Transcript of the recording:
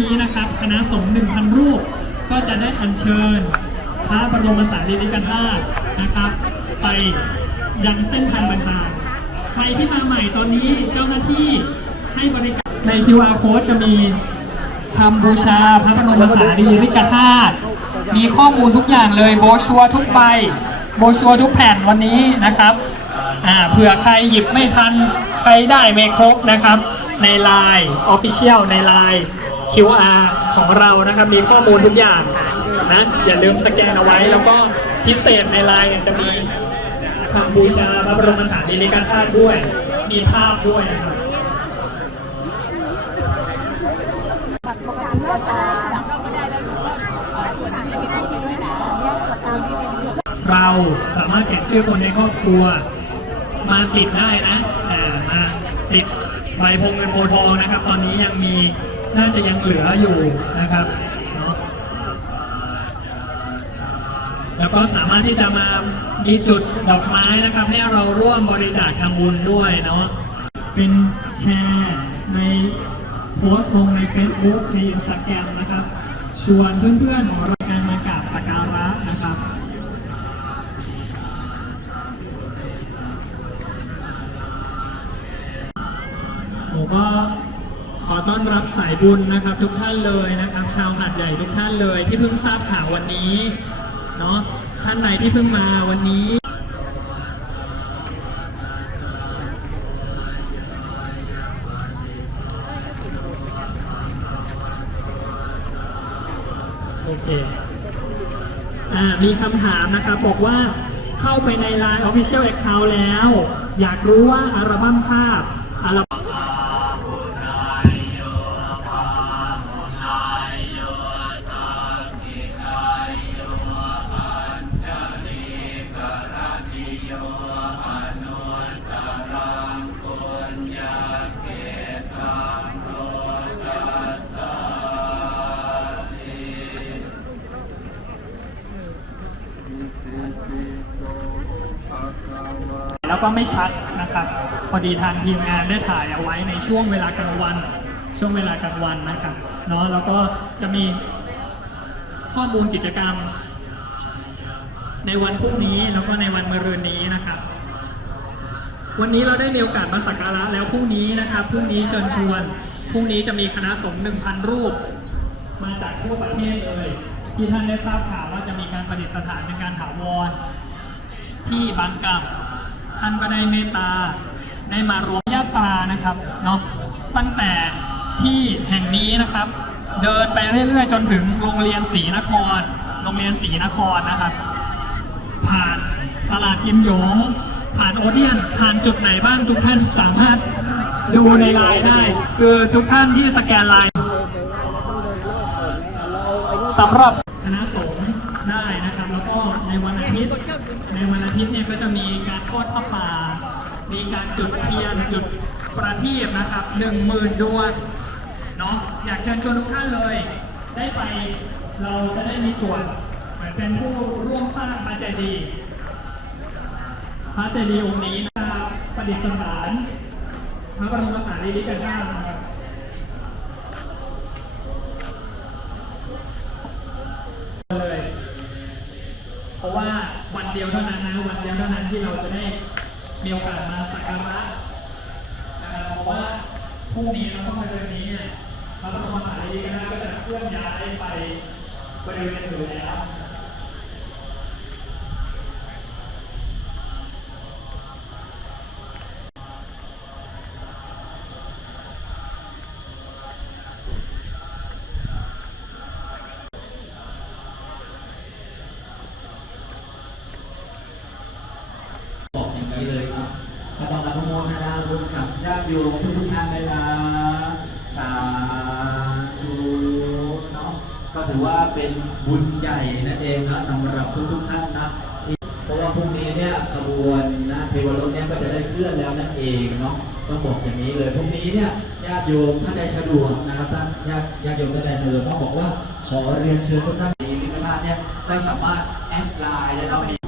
นี้นะครับคณะสงฆ์1,000 รูป ก็จะได้อัญเชิญพระบรมสารีริกธาตุนะครับ ไปยังเส้นทางต่างๆ ใครที่มาใหม่ตอนนี้เจ้าหน้าที่ให้บริการใน QR code จะมีคำบูชาพระบรมสารีริกธาตุมีข้อมูลทุกอย่างเลยโบชัวทุกใบโบชัวทุกแผ่นวันนี้นะครับเผื่อใครหยิบไม่ทัน ใครได้ไม่ครบนะครับ ใน Line Official ใน Line QR ของเรานะครับ มีข้อมูลทุกอย่างนะอย่าลืมสแกนเอาไว้แล้วก็พิเศษใน Line จะมีคำบูชาพระบรมสารีริกธาตุด้วย มีภาพด้วยนะครับเราสามารถเขียนชื่อคนในครอบครัว มาติดได้นะอ่ามาติด ใบพงเงินโพทองนะครับ ตอนนี้ยังมีน่าจะยังเหลืออยู่นะครับเนาะแล้วก็สามารถที่จะมามีจุดดอกไม้นะครับ ให้เราร่วมบริจาคทำบุญด้วยเนาะเป็นแชร์ในโพสต์ลงใน Facebook ใน Instagram นะครับ ชวนเพื่อนๆของเรา ก็ขอต้อนรับสายบุญนะครับ ทุกท่านเลยนะครับ ชาวหาดใหญ่ทุกท่านเลยที่เพิ่งทราบข่าววันนี้เนาะท่านไหนที่เพิ่งมาวันนี้โอเคอ่ามีคำถามนะครับบอกว่าเข้าไปใน Line Official Account แล้ว อยากรู้ว่าอัลบั้มภาพ แล้วก็ไม่ชัดนะครับ พอดีทางทีมงานได้ถ่ายเอาไว้ในช่วงเวลากลางวัน ช่วงเวลากลางวันนะครับเนาะแล้วก็จะมีข้อมูลกิจกรรม ในวันพรุ่งนี้แล้วก็ในวันมะรืนนี้นะครับ วันนี้เราได้มีโอกาสมาสักการะแล้วพรุ่งนี้นะครับพรุ่งนี้เชิญชวนพรุ่งนี้จะมีคณะสงฆ์1,000 รูป มาจากทั่วประเทศเลยที่ท่านได้ทราบข่าวว่าจะมีการประดิษฐานเป็นการถาวรที่บางกล่ำ ท่านก็ได้เมตตาได้มารวมญาตรานะครับเนาะตั้งแต่ที่แห่งนี้นะครับ เดินไปเรื่อยๆ จนถึงโรงเรียนศรีนคร โรงเรียนศรีนครนะครับ ผ่านตลาดกิมหยง ผ่านโอเดียนผ่านจุดไหนบ้างทุกท่านสามารถดูในไลน์ได้ คือทุกท่านที่สแกนไลน์สำหรับคณะสงฆ์ ได้นะครับ แล้วก็ในวันอาทิตย์ในวันอาทิตย์เนี่ยก็จะมีการทอดผ้าป่า มีการจุดเทียนจุดประทีปนะครับหนึ่งหมื่นดวงเนาะอยากเชิญชวนทุกท่านเลย ได้ไปเราจะได้มีส่วนเหมือนเป็นผู้ร่วมสร้างพระเจดีย์พระเจดีย์องค์นี้นะครับประดิษฐานพระบรมสารีริกธาตุ เดียวเท่านั้นนะวันเดียวเท่านั้นที่เราจะได้มีโอกาสมาสักการะนะครับเพราะว่าพรุ่งนี้แล้วก็มาเดือนนี้เนี่ยเระบรมสารีริกธาตุก็จะเคลื่อนย้ายไปบริเวณอื่นแล้ว โยมทุกๆท่านเลยนะสาธุเนาะก็ถือว่าเป็นบุญใหญ่นั่นเองนะสำหรับทุกๆท่านนะเพราะว่าพรุ่งนี้เนี่ยขบวนนะเทวรถเนี่ยก็จะได้เคลื่อนแล้วนั่นเองเนาะต้องบอกอย่างนี้เลยพรุ่งนี้เนี่ยญาติโยมท่านใดสะดวกนะครับท่านญาติญาติโยมท่านใดสะดวกต้องบอกว่าขอเรียนเชิญทุกท่านในลิขนาถเนี่ยได้สามารถแอดไลน์และเรามี